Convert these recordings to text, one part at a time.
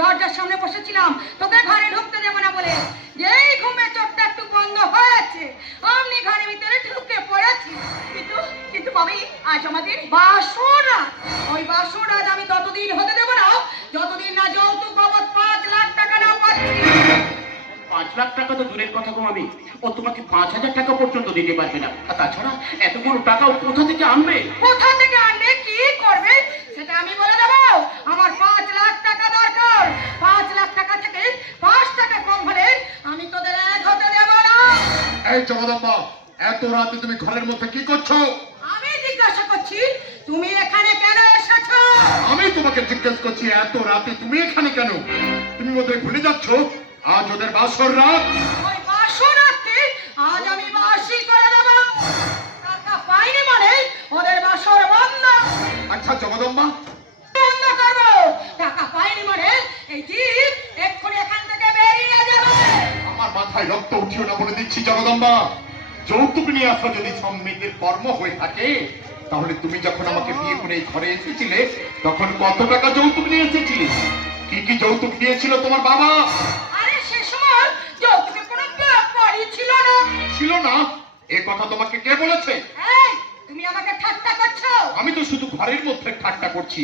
দরজার সামনে বসেছিলাম তোকে ঘরে ঢুকতে দেব না বলে, যেই ঘুমে চোখটা একটু বন্ধ হয়েছে অমনি ঘরের ভিতরে ঢুকে পড়েছি। কিন্তু কিন্তু মামি, আজ আমাদের বাসরাত। ওই বাসরাত আমি ততদিন হতে দেব না যতদিন না যৌতুক বাবদ 5 লাখ টাকা না পাচ্ছি। 5 লাখ টাকা তো দূরের কথা গো মামি, ও তোমাকে 5,000 টাকা পর্যন্ত দিতে পারবে না। আর তাছাড়া এতগুলো টাকা কোথা থেকে আনবে? কোথা থেকে আনবে, কি করবে সেটা আমি বলে দেবো। আমার 5 লাখ টাকা দরকার। 5 লাখ টাকা থেকে 5 টাকা কম হলে আমি তোদের এক হতে দেব না। এই জগদম্বা, এত রাতে তুমি ঘরের মধ্যে কি করছো? আমি জিজ্ঞাসা করছি তুমি এখানে কেন এসেছো? আমি তোমাকে জিজ্ঞেস করছি এত রাতে তুমি এখানে কেন? তুমি বোধহয় ভুলে যাচ্ছ আজ ওদের বাসর রাত। ওই বাসর রাতে আজ আমি বাসি করে দেব। টাকা পাইনি মানে ওদের বাসর বন্ধ। আচ্ছা জগদম্বা, বন্ধ করবো। টাকা পাইনি মানে এই জিপ এক্ষুনি এখান থেকে বেরিয়ে যাবে। আমার মাথায় রক্ত উঠিও না বলে দিচ্ছি জগদম্বা। যৌতুক নিয়ে আসা যদি সম্মিতের কর্ম হয়ে থাকে, তাহলে তুমি যখন আমাকে বিয়ে করে এই ঘরে এসেছিলে তখন কত টাকা যৌতুক নিয়ে এসেছিলে? কি কি যৌতুক দিয়েছিল তোমার বাবা? আরে সে সময় যৌতুকের কোনো ব্যাপারই ছিল না। ছিল না? এ কথা তোমাকে কে বলেছে? এই তুমি আমাকে ঠাট্টা করছো? আমি তো শুধু ঘরের মধ্যে ঠাট্টা করছি।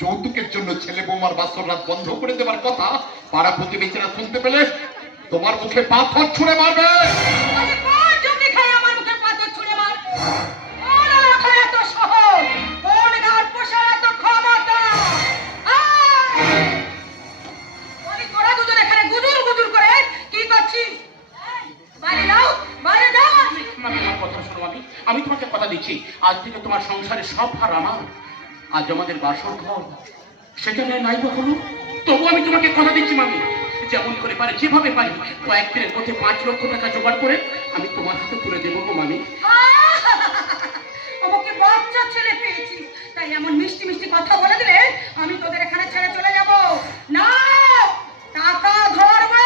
যৌতুকের জন্য ছেলে বৌমার বাসর রাত বন্ধ করে দেবার কথা পাড়া প্রতিবেশীরা শুনতে পেলে তোমার মুখে পাথর ছুঁড়ে মারবে। আরে কোন জমি খায় আমার মুখে পাথর ছুঁড়ে মার? কোন রাখা এত সহজ? কোন গার পোষার এত ক্ষমতা? ওই তোরা দুজন এখানে গুজুর গুজুর করে কি করছিস? বাইরে যাও, বাইরে যাও। মামি আমার কথা শোনো মামি, আমি তোমাকে কথা দিচ্ছি আজ থেকে তোমার সংসারে সব ভার আমার। আজ আমাদের বাসর ঘর, সেটা নাই বা হলো, তবু আমি তোমাকে কথা দিচ্ছি মামি, যেমন করে পারে যেভাবে পারি কয়েকদিনের মধ্যে 5 লক্ষ টাকা জোগাড় করে আমি তোমার হাতে তুলে দেবো গো মামি। আমাকে বাচ্চা ছেলে পেয়েছি তাই এমন মিষ্টি মিষ্টি কথা বলে দিলে আমি তোদের এখানে ছেড়ে চলে যাব না। টাকা ধরবো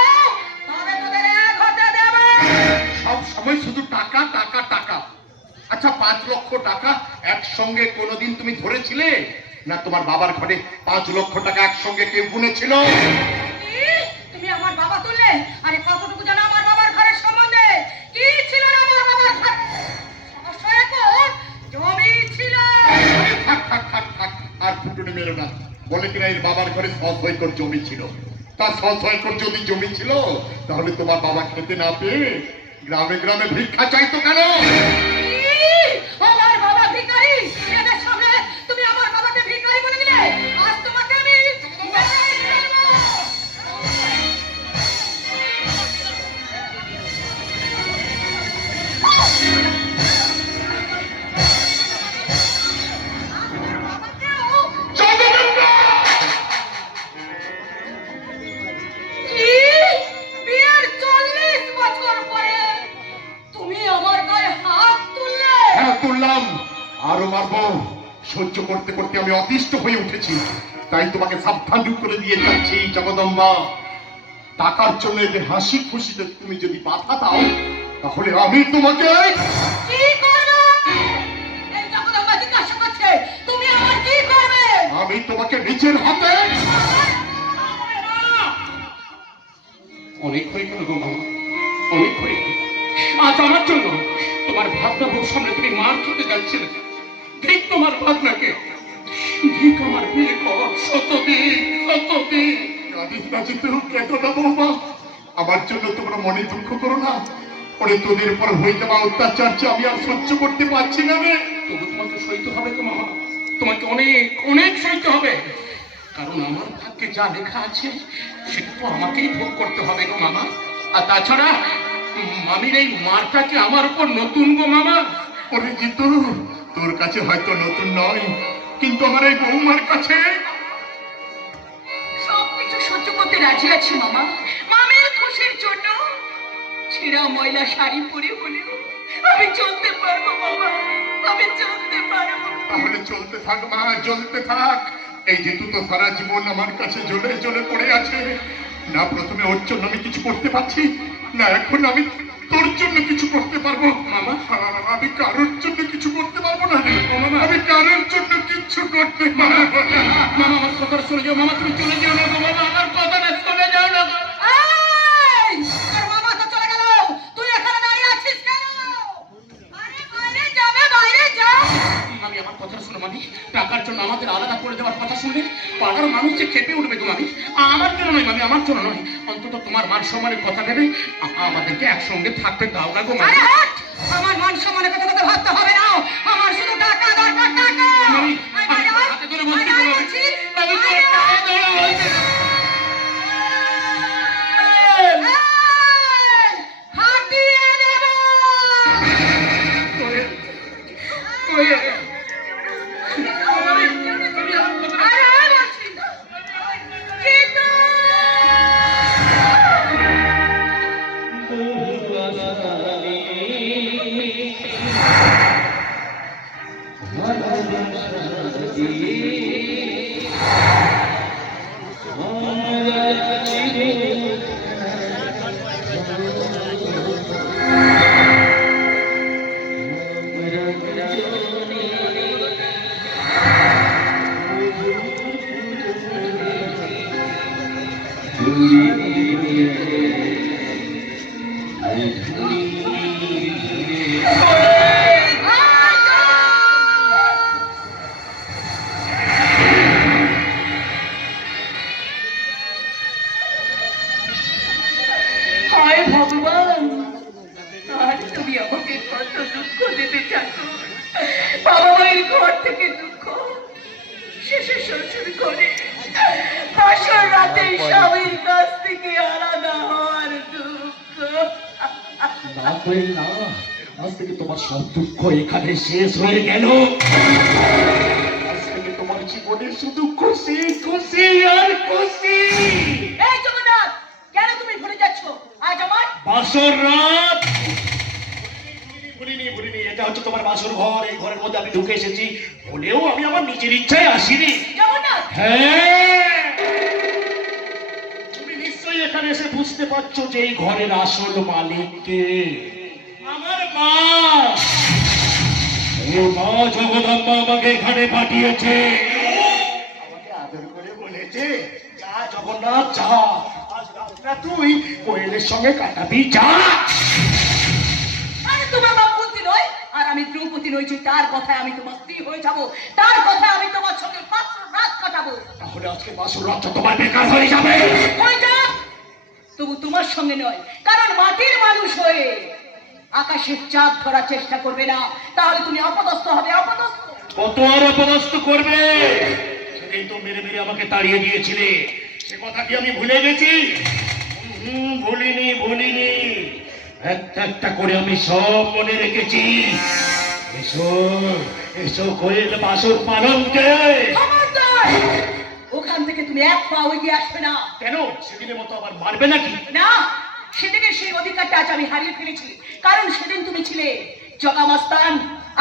তবে তোদের এক হতে দেব। সব সময় শুধু টাকা টাকা টাকা। আচ্ছা 5 লক্ষ টাকা একসঙ্গে কোনোদিন তুমি ধরেছিলে? না তোমার বাবার ঘরে 5 লক্ষ টাকা একসঙ্গে কেউ গুনেছিল? তুমি আমার বাবা তুললে? আরে কতটুকু জানো আমার বাবার ঘরের সম্বন্ধে? কি ছিল না আমার বাবার ঘর? 600 একর জমি ছিল। থাক থাক থাক থাক, আর ফুটুনি মেরো না। বলে কিনা এর বাবার ঘরে 6 একর জমি ছিল। তার 6 একর যদি জমি ছিল তাহলে তোমার বাবা খেতে না পেয়ে গ্রামে গ্রামে ভিক্ষা চাইতো কেন? আমার বাবা ভিখারি, এদের সামনে তুমি আমার বাবাকে ভিখারি বলে দিলে। আজ তোমাকে আমি কি? বিয়ের 40 বছর পরে তুমি আমার গায়ে হাত তুললে? হ্যাঁ তুললাম, আরো মারবো। সহ্য করতে করতে আমি অতিষ্ঠ হয়ে উঠেছি, তাই তোমাকে সাবধান করে দিয়ে যাচ্ছি জগদম্বা। টাকার জন্য এদের হাসি খুশিতে তুমি যদি বাধা দাও তাহলে আমি তোমাকে কি করবে? এই জগদম্বা জিজ্ঞাসা করছে তুমি আমার কি করবে? আমি তোমাকে নিজের হাতে অনেক হয়ে গেল গো মামা, অনেক হয়ে গেল। আজ আমার জন্য তোমার ভাবনা বউ সামনে তুমি মার খেতে যাচ্ছিলে। ঠিক তোমার ভাবনাকে, ঠিক আমার বিয়ে কর। শতদিন শতদিন কাঁদিস না যেতে হোক কেঁদো না বৌমা। আমার জন্য তোমরা মনে দুঃখ করো না। ওরে তোদের উপর হয়ে যাওয়া অত্যাচার যে আমি আর সহ্য করতে পারছি না রে। তবু তোমাকে সইতে হবে তো মামা, তোমাকে অনেক অনেক সইতে হবে। কারণ আমার ভাগ্যে যা লেখা আছে সেটা তো আমাকেই ভোগ করতে হবে গো মামা। আর তাছাড়া মামির এই মারটাকে আমার উপর নতুন গো মামা। ওরে জিতু, তোর কাছে হয়তো নতুন নয়, কিন্তু আমার এই বৌমার কাছে সবকিছু সহ্য করতে রাজি আছি মামা। মামের খুশির জন্য ছেঁড়া ময়লা শাড়ি পরে হলেও আমি চলতে পারবো বাবা, আমি চলতে পারবো। তাহলে চলতে থাক মা, জ্বলতে থাক। এই জিতু তো সারা জীবন আমার কাছে জ্বলে জ্বলে পড়ে আছে। না প্রথমে ওর জন্য আমি কিছু করতে পারছি, না এখন আমি তোর জন্য কিছু করতে পারবো। মামা আমি কারোর জন্য কিছু করতে পারবো না রে। মামা, আমি কারোর জন্য কিচ্ছু করতে পারবো না। মামা আমার কথা শুনে যাও মামা, তুমি চলে যাও না গো মামা, আমার কথাটা শুনে যাও না গো। এই, তোর মামা তো চলে গেল, তুই এখানে দাঁড়িয়ে আছিস কেন? আরে বাইরে যাবে, বাইরে যা। মামি আমার কথা শোনো মামি, টাকার জন্য আমাদের আলাদা করে দেওয়ার কথা শুনলে পাড়ার মানুষ যে খেপে উঠবে গো মামি। আমার জন্য নয় মামি, আমার জন্য নয়, অন্তত তোমার মান সম্মানের কথা ভেবে আমাদেরকে একসঙ্গে থাকতে দাও না গো মামি। আরে হাট! আমার মান সম্মানের কথা তোকে ভাবতে হবে না। আমার শুধু টাকা দরকার, টাকা। মামি, আয়, আয়, আয়। হাতে ধরে বলছি আয়, গো আয়, মামি। বলছি। আমি তো আয়, টাকা আয়। ধরে বলছি। এই, হাঁটিয়ে দেবো। ওরে, ওরে। আরে, আয় বলছি। জিতু! হায় ভগবান, আর তুমি আমাকে কত দুঃখ দিতে চাচ্ছ। বাবা মায়ের ঘর থেকে দুঃখ, শেষে শ্বশুর ঘরে বাসর রাতে স্বামীর কাছ থেকে আলাদা হওয়ার দুঃখ। না কোয়েল না, আজ থেকে তোমার সব দুঃখ এখানে শেষ হয়ে গেল। আজ থেকে তোমার জীবনে শুধু খুশি খুশি আর খুশি। এই জগন্নাথ, কেন তুমি ভুলে যাচ্ছ আজ আমার বাসর রাত। ভুলিনি, এটা হচ্ছে তোমার বাসর ঘর। এই ঘরের মধ্যে আমি ঢুকে এসেছি, বলেও আমি আমার নিজের ইচ্ছায় আসিনি। জগন্নাথ? হ্যাঁ, তুমি নিশ্চয়ই এখানে এসে বুঝতে পারছো যে এই ঘরের আসল মালিক কে। আমার মা। ও মা জগদম্বা আমাকে এখানে পাঠিয়েছে, আমাকে আদর করে বলেছে, যা জগন্নাথ যা, আজ রাতটা তুই কোয়েলের সঙ্গে কাটাবি, যা। আরে তোমার বাপ বুদ্ধি নয়, আর আমি আমি দ্রৌপদী নই যে তার কথায় আমি তোমার স্ত্রী হয়ে যাব, তার কথায় আমি তোমার সঙ্গে রাত কাটাবো। তাহলে আজকে বাসর রাতটা তোমার বেকার হয়ে যাবে। হয়ে যাক, তবু তোমার সঙ্গে নয়, কারণ মাটির মানুষ হয়ে আকাশের চাঁদ ধরার চেষ্টা করবে না, তাহলে তুমি অপদস্থ হবে, অপদস্থ। কত আর অপদস্থ করবে? সেদিন তো মেরে মেরে আমাকে তাড়িয়ে দিয়েছিলে, সে কথা কি আমি ভুলে গেছি? ভুলিনি ভুলিনি, একটা একটা করে আমি সব মনে রেখেছি। এসো এসো কোয়েল বাসর পালনকে। খবরদার! ওখান থেকে তুমি এক পাও এগিয়ে আসবে না। কেন সেদিনের মতো আবার মারবে নাকি? না, সেদিনের সেই অধিকারটা আজ আমি হারিয়ে ফেলেছি, কারণ সেদিন তুমি ছিলে জগামস্তান,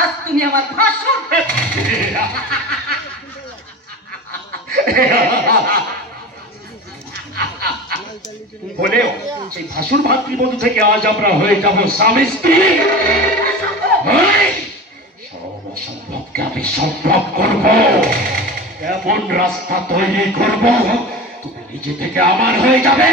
আজ তুমি আমার ভাসুর। বলেও সেই ভাসুর ভাতৃবন্ধু থেকে আজ আমরা হয়ে যাব স্বামী স্ত্রী। সর্বসম্ভবকে আমি সম্ভব করব, এমন রাস্তা তৈরি করব তুমি নিজে থেকে আমার হয়ে যাবে।